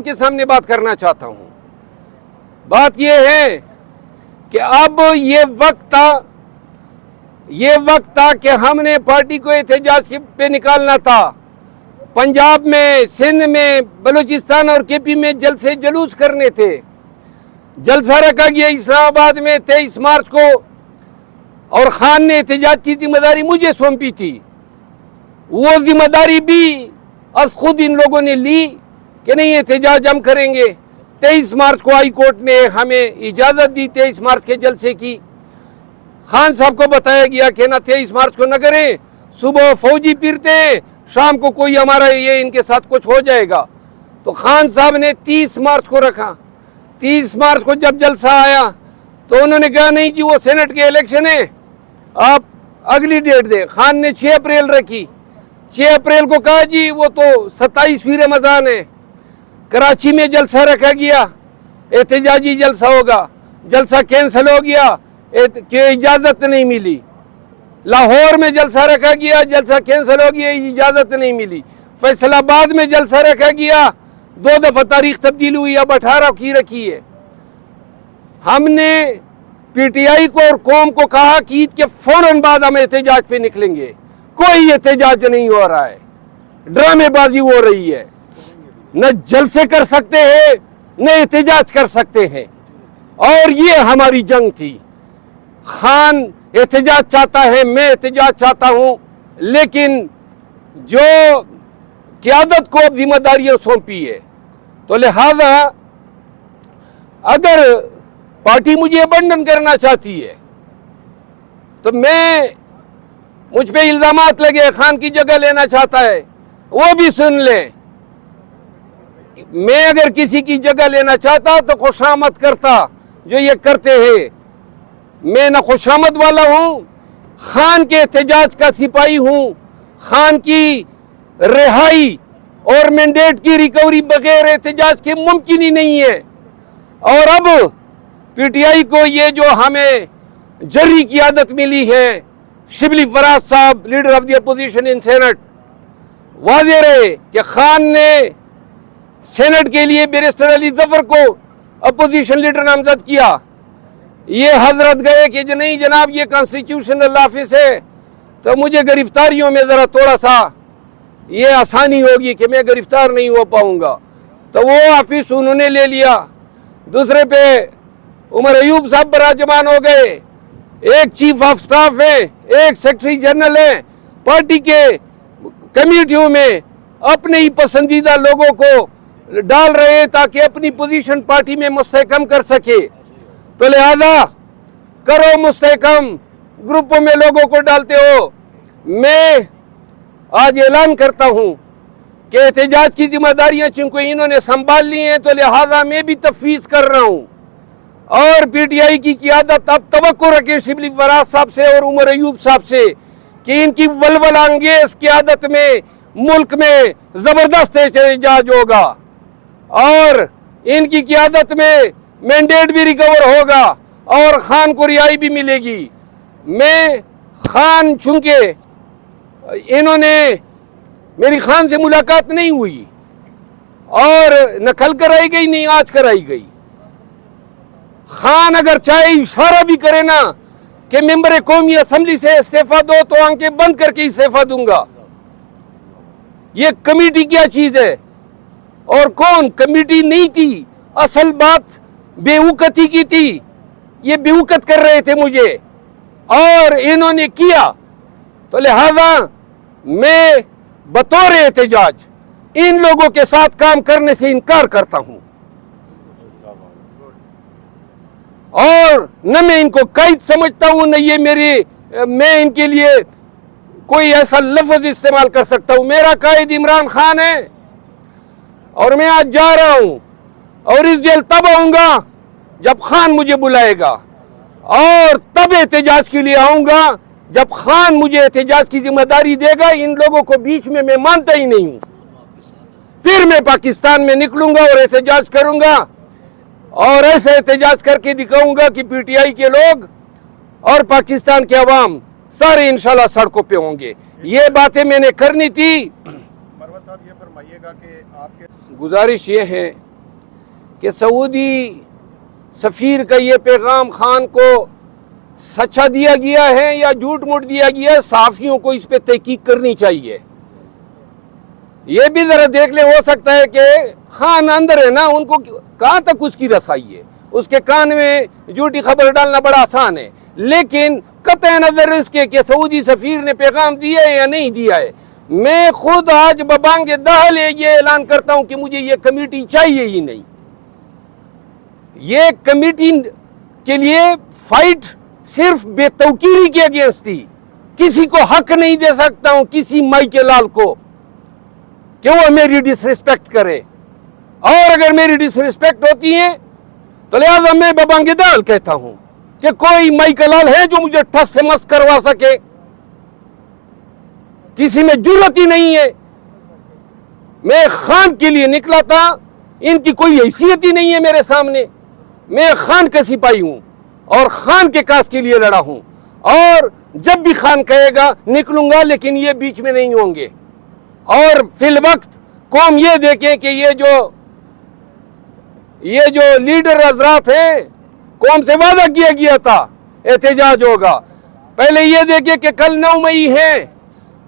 کے سامنے بات کرنا چاہتا ہوں. بات یہ ہے کہ اب یہ وقت تھا کہ ہم نے پارٹی کو احتجاج پہ نکالنا تھا. پنجاب میں، سندھ میں، بلوچستان اور کے پی میں جلسے جلوس کرنے تھے. جلسہ رکھا گیا اسلام آباد میں 23 مارچ کو، اور خان نے احتجاج کی ذمہ داری مجھے سونپی تھی. وہ ذمہ داری بھی از خود ان لوگوں نے لی کہ نہیں احتجاج ہم کریں گے. 23 مارچ کو ہائی کورٹ نے ہمیں اجازت دی 23 مارچ کے جلسے کی. خان صاحب کو بتایا گیا کہ نہ 23 مارچ کو نہ کریں، صبح فوجی پھرتے ہیں، شام کو کوئی ہمارا یہ ان کے ساتھ کچھ ہو جائے گا. تو خان صاحب نے 30 مارچ کو رکھا. 30 مارچ کو جب جلسہ آیا تو انہوں نے کہا نہیں جی وہ سینٹ کے الیکشن ہے، آپ اگلی ڈیٹ دیں. خان نے 6 اپریل رکھی. 6 اپریل کو کہا جی وہ تو 27ویں رمضان ہے. کراچی میں جلسہ رکھا گیا، احتجاجی جلسہ ہوگا. جلسہ کینسل ہو گیا کہ اجازت نہیں ملی. لاہور میں جلسہ رکھا گیا، جلسہ کینسل ہو گیا، اجازت نہیں ملی. فیصل آباد میں جلسہ رکھا گیا، 2 دفعہ تاریخ تبدیل ہوئی، اب 18 کی رکھی ہے. ہم نے پی ٹی آئی کو اور قوم کو کہا کہ عید کے فوراً بعد ہم احتجاج پہ نکلیں گے. کوئی احتجاج نہیں ہو رہا ہے، ڈرامے بازی ہو رہی ہے. نہ جلسے کر سکتے ہیں نہ احتجاج کر سکتے ہیں. اور یہ ہماری جنگ تھی. خان احتجاج چاہتا ہے، میں احتجاج چاہتا ہوں، لیکن جو قیادت کو ذمہ داریاں سونپی ہے، تو لہذا اگر پارٹی مجھے ابنڈن کرنا چاہتی ہے تو مجھ پہ الزامات لگے خان کی جگہ لینا چاہتا ہے، وہ بھی سن لیں. میں اگر کسی کی جگہ لینا چاہتا تو خوشامد کرتا جو یہ کرتے ہیں. میں نہ خوشامد والا ہوں، خان کے احتجاج کا سپاہی ہوں. خان کی رہائی اور مینڈیٹ کی ریکوری بغیر احتجاج کے ممکن ہی نہیں ہے. اور اب پی ٹی آئی کو یہ جو ہمیں جری قیادت ملی ہے، شبلی فراز صاحب leader of the opposition in senate, واضح رہے کہ خان نے سینٹ کے لیے بیرسٹر علی ظفر کو اپوزیشن لیڈر نامزد کیا. یہ حضرت گئے کہ نہیں جناب یہ کانسٹیٹیوشنل آفس ہے، تو مجھے گرفتاریوں میں ذرا تھوڑا سا یہ آسانی ہوگی کہ میں گرفتار نہیں ہو پاؤں گا، تو وہ آفس انہوں نے لے لیا. دوسرے پہ عمر ایوب صاحب براجمان ہو گئے. ایک چیف آف سٹاف ہے، ایک سیکرٹری جنرل ہے، پارٹی کے کمیٹیوں میں اپنے ہی پسندیدہ لوگوں کو ڈال رہے تاکہ اپنی پوزیشن پارٹی میں مستحکم کر سکے. تو لہذا کرو مستحکم، گروپوں میں لوگوں کو ڈالتے ہو. میں آج اعلان کرتا ہوں کہ احتجاج کی ذمہ داریاں چونکہ انہوں نے سنبھال لی ہیں تو لہذا میں بھی تفویض کر رہا ہوں. اور پی ٹی آئی کی قیادت اب توقع رکھے شبلی فراز صاحب سے اور عمر ایوب صاحب سے کہ ان کی ولولہ انگیز قیادت میں ملک میں زبردست احتجاج ہوگا، اور ان کی قیادت میں مینڈیٹ بھی ریکور ہوگا اور خان کو رہائی بھی ملے گی. میں خان چونکہ انہوں نے میری خان سے ملاقات نہیں ہوئی اور نہ کل کرائی گئی نہیں آج کرائی گئی. خان اگر چاہے اشارہ بھی کرے نا کہ ممبر قومی اسمبلی سے استعفیٰ دو تو آنکھیں بند کر کے استعفیٰ دوں گا. یہ کمیٹی کیا چیز ہے اور کون کمیٹی نہیں تھی، اصل بات بے وقتی کی تھی. یہ بے وقت کر رہے تھے مجھے اور انہوں نے کیا. تو لہذا میں بطور احتجاج ان لوگوں کے ساتھ کام کرنے سے انکار کرتا ہوں، اور نہ میں ان کو قائد سمجھتا ہوں، نہ یہ میں ان کے لیے کوئی ایسا لفظ استعمال کر سکتا ہوں. میرا قائد عمران خان ہے اور میں آج جا رہا ہوں اور اس جیل تب آؤں گا جب خان مجھے بلائے گا، اور تب احتجاج کے لیے آؤں گا جب خان مجھے احتجاج کی ذمہ داری دے گا. ان لوگوں کو بیچ میں مانتا ہی نہیں ہوں. پھر میں پاکستان میں نکلوں گا اور احتجاج کروں گا، اور ایسے احتجاج کر کے دکھاؤں گا کہ پی ٹی آئی کے لوگ اور پاکستان کے عوام سارے انشاءاللہ سڑکوں پہ ہوں گے. یہ باتیں میں نے کرنی تھی. مروت صاحب یہ فرمائیے گا کہ آپ کے گزارش یہ ہے کہ سعودی سفیر کا یہ پیغام خان کو سچا دیا گیا ہے یا جھوٹ موٹ دیا گیا ہے، صحافیوں کو اس پہ تحقیق کرنی چاہیے. یہ بھی ذرا دیکھ لیں، ہو سکتا ہے کہ خان اندر ہے نا، ان کو کہاں تک اس کی رسائی ہے. اس کے کان میں جھوٹی خبر ڈالنا بڑا آسان ہے، لیکن قطع نظر اس کے کہ سعودی سفیر نے پیغام دیا ہے یا نہیں دیا ہے، میں خود آج ببانگ دہل یہ اعلان کرتا ہوں کہ مجھے یہ کمیٹی چاہیے ہی نہیں. یہ کمیٹی کے لیے فائٹ صرف بے توقیری کے اگینسٹ تھی. کسی کو حق نہیں دے سکتا ہوں کسی مائی کے لال کو کہ وہ میری ڈس ریسپیکٹ کرے، اور اگر میری ڈس ریسپیکٹ ہوتی ہے تو لہذا میں ببانگ دہل کہتا ہوں کہ کوئی مائی کا لال ہے جو مجھے ٹھس سے مست کروا سکے؟ کسی میں جرت ہی نہیں ہے. میں خان کے لیے نکلا تھا، ان کی کوئی حیثیت ہی نہیں ہے میرے سامنے. میں خان کا سپاہی ہوں اور خان کے کاز کے لیے لڑا ہوں، اور جب بھی خان کہے گا نکلوں گا، لیکن یہ بیچ میں نہیں ہوں گے. اور فی الوقت قوم یہ دیکھیں کہ یہ جو لیڈر حضرات ہیں، قوم سے وعدہ کیا گیا تھا احتجاج ہوگا. پہلے یہ دیکھیں کہ کل 9 مئی ہے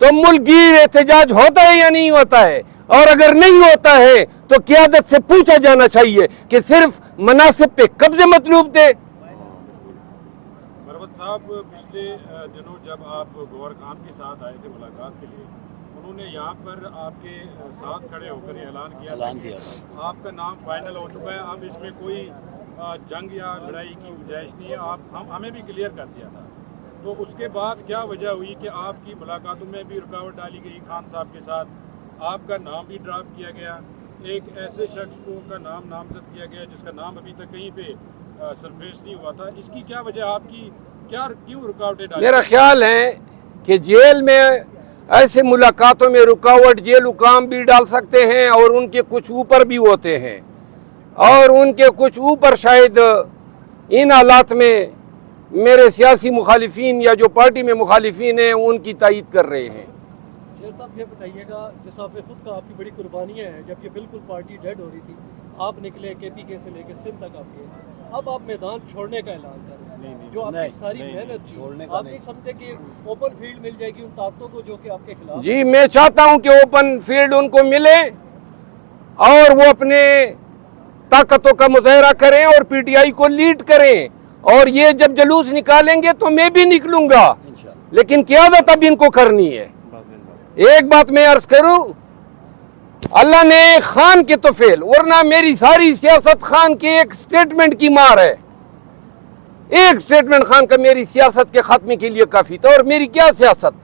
تو ملک گیر احتجاج ہوتا ہے یا نہیں ہوتا ہے، اور اگر نہیں ہوتا ہے تو قیادت سے پوچھا جانا چاہیے کہ صرف مناصب پہ قبضے مطلوب تھے. مروت صاحب، پچھلے دنوں جب آپ گوہر خان کے ساتھ آئے تھے ملاقات کے لیے، انہوں نے یہاں پر آپ کے ساتھ کھڑے ہو کر اعلان کیا کہ آپ کا نام فائنل ہو چکا ہے، اب اس میں کوئی جنگ یا لڑائی کی گنجائش نہیں ہے. ہمیں بھی کلیئر کر دیا تھا. تو اس کے بعد کیا وجہ ہوئی کہ آپ کی ملاقاتوں میں بھی رکاوٹ ڈالی گئی خان صاحب کے ساتھ، آپ کا نام بھی ڈراپ کیا گیا، ایک ایسے شخص کو کا نام نامزد کیا گیا جس کا نام ابھی تک کہیں پہ سرفیس نہیں ہوا تھا؟ اس کی کیا وجہ، آپ کی کیوں رکاوٹیں ڈالی؟ میرا خیال ہے کہ جیل میں ایسے ملاقاتوں میں رکاوٹ جیل حکام بھی ڈال سکتے ہیں، اور ان کے کچھ اوپر بھی ہوتے ہیں، اور ان کے کچھ اوپر شاید ان حالات میں میرے سیاسی مخالفین یا جو پارٹی میں مخالفین ہیں ان کی تائید کر رہے ہیں. شیر صاحب، یہ بتائیے گا، جیسا آپ نے خود کہا آپ کی بڑی قربانیاں ہیں، جب یہ بالکل پارٹی ڈیڈ ہو رہی تھی آپ نکلے KPK سے لے کے سندھ تک آپ گئے، اب آپ میدان چھوڑنے کا اعلان کر رہے ہیں. جو آپ کی ساری محنت تھی، آپ نہیں سمجھتے کہ اوپن فیلڈ مل جائے گی ان طاقتوں کو جو کہ آپ کے خلاف؟ جی، میں چاہتا ہوں کہ اوپن فیلڈ ان کو ملے اور وہ اپنے طاقتوں کا مظاہرہ کریں اور PTI کو لیڈ کریں، اور یہ جب جلوس نکالیں گے تو میں بھی نکلوں گا، لیکن قیادت اب ان کو کرنی ہے. ایک بات میں عرض کروں، اللہ نے خان کے تو فیل، ورنہ میری ساری سیاست خان کے ایک سٹیٹمنٹ کی مار ہے. ایک سٹیٹمنٹ خان کا میری سیاست کے خاتمے کے لیے کافی تھا. اور میری کیا سیاست،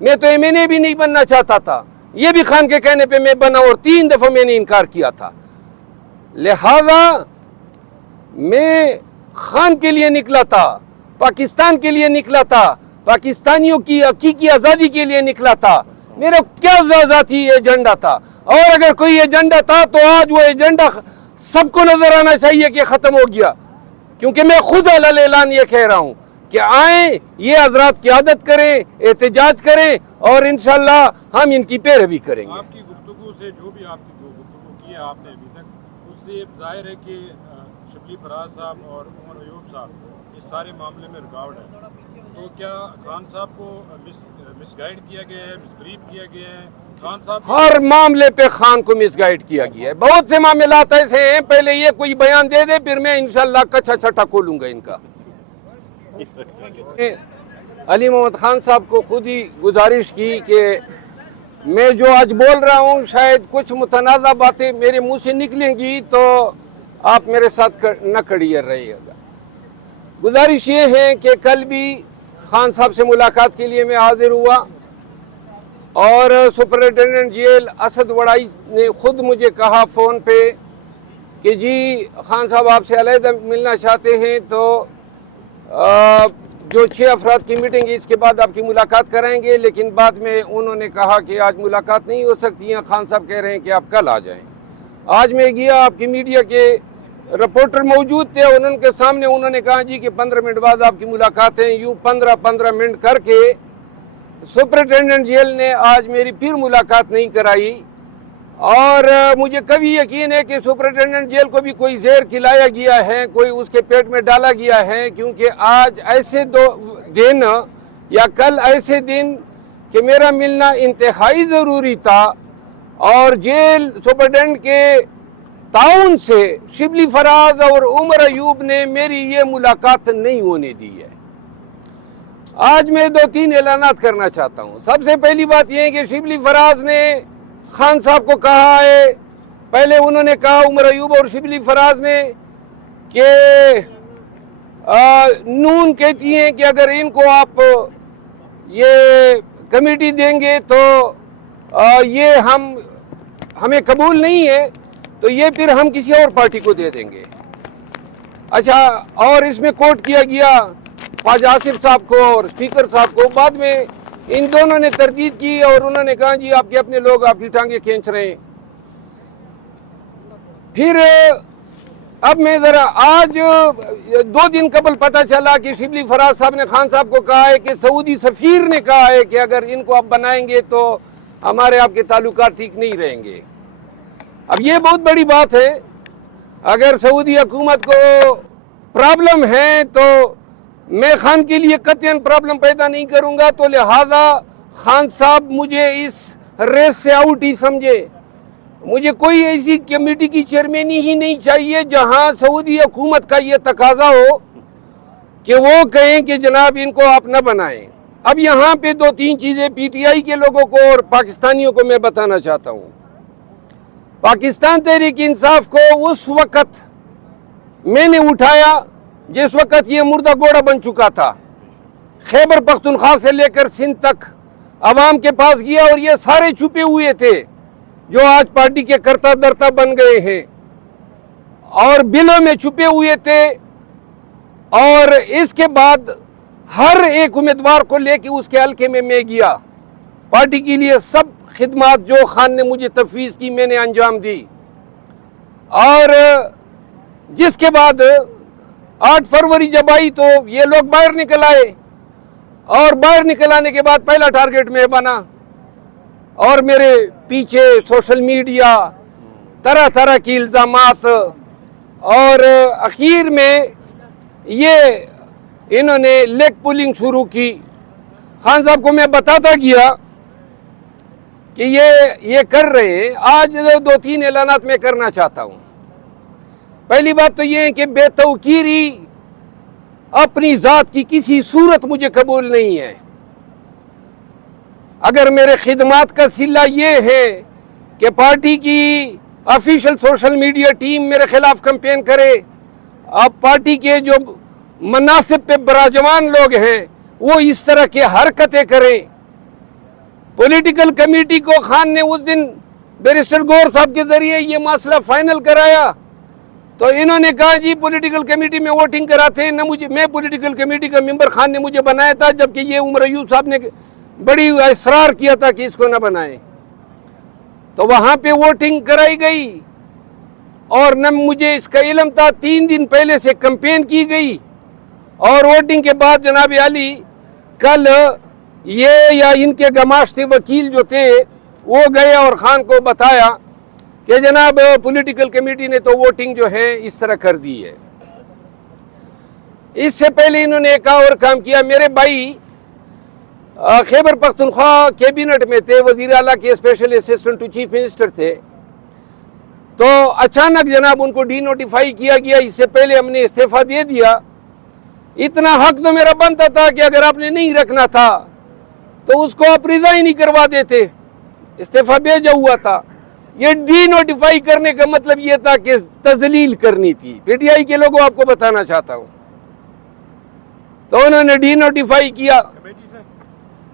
میں تو MNA بھی نہیں بننا چاہتا تھا، یہ بھی خان کے کہنے پہ میں بنا، اور 3 دفعہ میں نے انکار کیا تھا. لہذا میں خان کے لیے نکلا تھا، پاکستان کے لیے نکلا تھا، پاکستانیوں کی حقیقی آزادی کے لیے نکلا تھا. میرا کیا ذاتی ایجنڈا تھا، اور اگر کوئی ایجنڈا تھا تو آج وہ ایجنڈا سب کو نظر آنا چاہیے کہ ختم ہو گیا. کیونکہ میں خود علل اعلان یہ کہہ رہا ہوں کہ آئیں یہ حضرات قیادت کریں، احتجاج کریں، اور انشاءاللہ ہم ان کی پیروی کریں گے. آپ کی گفتگو سے، جو بھی آپ کی گفتگو کی ہے آپ نے ابھی تک، اس سے ظاہر ہے کہ شبلی فراز صاحب اور عمر ایوب صاحب اس سارے معاملے میں رکاوٹ ہے. تو کیا خان صاحب کو مس گائیڈ کیا گیا ہے، مس بریف کیا گیا ہے؟ خان صاحب ہر معاملے پہ خان کو مس گائیڈ کیا گیا ہے. بہت سے معاملات ایسے ہیں، پہلے یہ کوئی بیان دے دے پھر میں انشاءاللہ کچھا چھٹا کھولوں گا ان کا. علی محمد خان صاحب کو خود ہی گزارش کی کہ میں جو آج بول رہا ہوں شاید کچھ متنازع باتیں میرے منہ سے نکلیں گی تو آپ میرے ساتھ نہ کڑیے رہیے گا. گزارش یہ ہے کہ کل بھی خان صاحب سے ملاقات کے لیے میں حاضر ہوا، اور سپرنٹینڈنٹ جیل اسد وڑائی نے خود مجھے کہا فون پہ کہ جی خان صاحب آپ سے علیحدہ ملنا چاہتے ہیں، تو جو 6 افراد کی میٹنگ ہے اس کے بعد آپ کی ملاقات کرائیں گے. لیکن بعد میں انہوں نے کہا کہ آج ملاقات نہیں ہو سکتی ہیں، خان صاحب کہہ رہے ہیں کہ آپ کل آ جائیں. آج میں گیا، آپ کی میڈیا کے رپورٹر موجود تھے، ان کے سامنے انہوں نے کہا جی کہ 15 منٹ بعد آپ کی ملاقات ہے. یوں 15 منٹ کر کے سپرنٹینڈنٹ جیل نے آج میری پھر ملاقات نہیں کرائی، اور مجھے کبھی یقین ہے کہ سپرنٹینڈنٹ جیل کو بھی کوئی زہر کھلایا گیا ہے, کوئی اس کے پیٹ میں ڈالا گیا ہے, کیونکہ آج ایسے دن یا کل ایسے دن کہ میرا ملنا انتہائی ضروری تھا, اور جیل سپرنٹینڈنٹ کے تعاون سے شبلی فراز اور عمر ایوب نے میری یہ ملاقات نہیں ہونے دی ہے. آج میں 2-3 اعلانات کرنا چاہتا ہوں. سب سے پہلی بات یہ ہے کہ شبلی فراز نے خان صاحب کو کہا ہے, پہلے انہوں نے کہا عمر ایوب اور شبلی فراز نے کہ نون کہتی ہیں کہ اگر ان کو آپ یہ کمیٹی دیں گے تو یہ ہمیں قبول نہیں ہے, تو یہ پھر ہم کسی اور پارٹی کو دے دیں گے. اچھا, اور اس میں کوٹ کیا گیا خواجہ آصف صاحب کو اور اسپیکر صاحب کو. بعد میں ان دونوں نے تردید کی اور انہوں نے کہا جی آپ کے اپنے لوگ آپ کی ٹانگیں کھینچ رہے ہیں. پھر اب میں ذرا آج 2 دن قبل پتہ چلا کہ شبلی فراز صاحب نے خان صاحب کو کہا ہے کہ سعودی سفیر نے کہا ہے کہ اگر ان کو آپ بنائیں گے تو ہمارے آپ کے تعلقات ٹھیک نہیں رہیں گے. اب یہ بہت بڑی بات ہے. اگر سعودی حکومت کو پرابلم ہے تو میں خان کے لیے قطعاً پرابلم پیدا نہیں کروں گا, تو لہذا خان صاحب مجھے اس ریس سے آؤٹ ہی سمجھے. مجھے کوئی ایسی کمیٹی کی چیئرمینی ہی نہیں چاہیے جہاں سعودی حکومت کا یہ تقاضا ہو کہ وہ کہیں کہ جناب ان کو آپ نہ بنائیں. اب یہاں پہ 2-3 چیزیں پی ٹی آئی کے لوگوں کو اور پاکستانیوں کو میں بتانا چاہتا ہوں. پاکستان تحریک انصاف کو اس وقت میں نے اٹھایا جس وقت یہ مردہ گھوڑا بن چکا تھا. خیبر پختونخوا سے لے کر سندھ تک عوام کے پاس گیا, اور یہ سارے چھپے ہوئے تھے جو آج پارٹی کے کرتا درتا بن گئے ہیں, اور بلوں میں چھپے ہوئے تھے. اور اس کے بعد ہر ایک امیدوار کو لے کے اس کے حلقے میں گیا. پارٹی کے لیے سب خدمات جو خان نے مجھے تفویض کی میں نے انجام دی. اور جس کے بعد 8 فروری جب آئی تو یہ لوگ باہر نکل آئے, اور باہر نکل آنے کے بعد پہلا ٹارگٹ میں بنا, اور میرے پیچھے سوشل میڈیا, طرح طرح کی الزامات, اور اخیر میں یہ انہوں نے لیگ پولنگ شروع کی. خان صاحب کو میں بتاتا گیا کہ یہ کر رہے ہیں. آج 2-3 اعلانات میں کرنا چاہتا ہوں. پہلی بات تو یہ ہے کہ بے توقیری اپنی ذات کی کسی صورت مجھے قبول نہیں ہے. اگر میرے خدمات کا صلہ یہ ہے کہ پارٹی کی آفیشل سوشل میڈیا ٹیم میرے خلاف کمپین کرے, اب پارٹی کے جو مناصب پہ براجمان لوگ ہیں وہ اس طرح کے حرکتیں کریں. پولیٹیکل کمیٹی کو خان نے اس دن بیرسٹر گور صاحب کے ذریعے یہ مسئلہ فائنل کرایا, تو انہوں نے کہا جی پولیٹیکل کمیٹی میں ووٹنگ کراتے ہیں. میں پولیٹیکل کمیٹی کا ممبر خان نے مجھے بنایا تھا, جبکہ یہ عمر ایوب صاحب نے بڑی اصرار کیا تھا کہ اس کو نہ بنائیں. تو وہاں پہ ووٹنگ کرائی گئی, اور نہ مجھے اس کا علم تھا. 3 دن پہلے سے کمپین کی گئی, اور ووٹنگ کے بعد جناب علی کل یہ یا ان کے گماشتے وکیل جو تھے وہ گئے اور خان کو بتایا کہ جناب پولیٹیکل کمیٹی نے تو ووٹنگ جو ہے اس طرح کر دی ہے. اس سے پہلے انہوں نے ایک اور کام کیا. میرے بھائی خیبر پختونخوا کیبنٹ میں تھے, وزیر اعلیٰ کے special assistant to chief minister تھے, تو اچانک جناب ان کو ڈی نوٹیفائی کیا گیا. اس سے پہلے ہم نے استعفیٰ دے دیا. اتنا حق تو میرا بنتا تھا کہ اگر آپ نے نہیں رکھنا تھا تو اس کو آپ ریزائن نہیں کروا دیتے, استعفیٰ بھیجا ہوا تھا. یہ ڈی نوٹیفائی کرنے کا مطلب یہ تھا کہ تذلیل کرنی تھی. پی ٹی آئی کے لوگوں آپ کو بتانا چاہتا ہوں, تو انہوں نے ڈی نوٹیفائی کیا,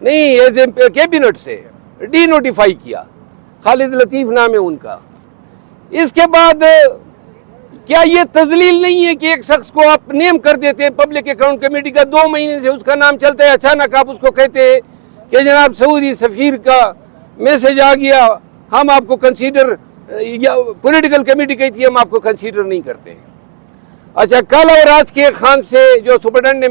نہیں ایز اے کیبنٹ سے ڈی نوٹیفائی کیا. خالد لطیف نام ہے ان کا. اس کے بعد کیا یہ تذلیل نہیں ہے کہ ایک شخص کو آپ نیم کر دیتے ہیں پبلک اکاؤنٹ کمیٹی کا, 2 مہینے سے اس کا نام چلتا ہے, اچانک آپ اس کو کہتے ہیں کہ جناب سعودی سفیر کا میسج آ گیا, ہم آپ کو کنسیڈر, پولیٹیکل کمیٹی کہتی ہے ہم آپ کو کنسیڈر نہیں کرتے. اچھا, کل اور آج کے خان سے جو سپرنٹینڈنٹ نے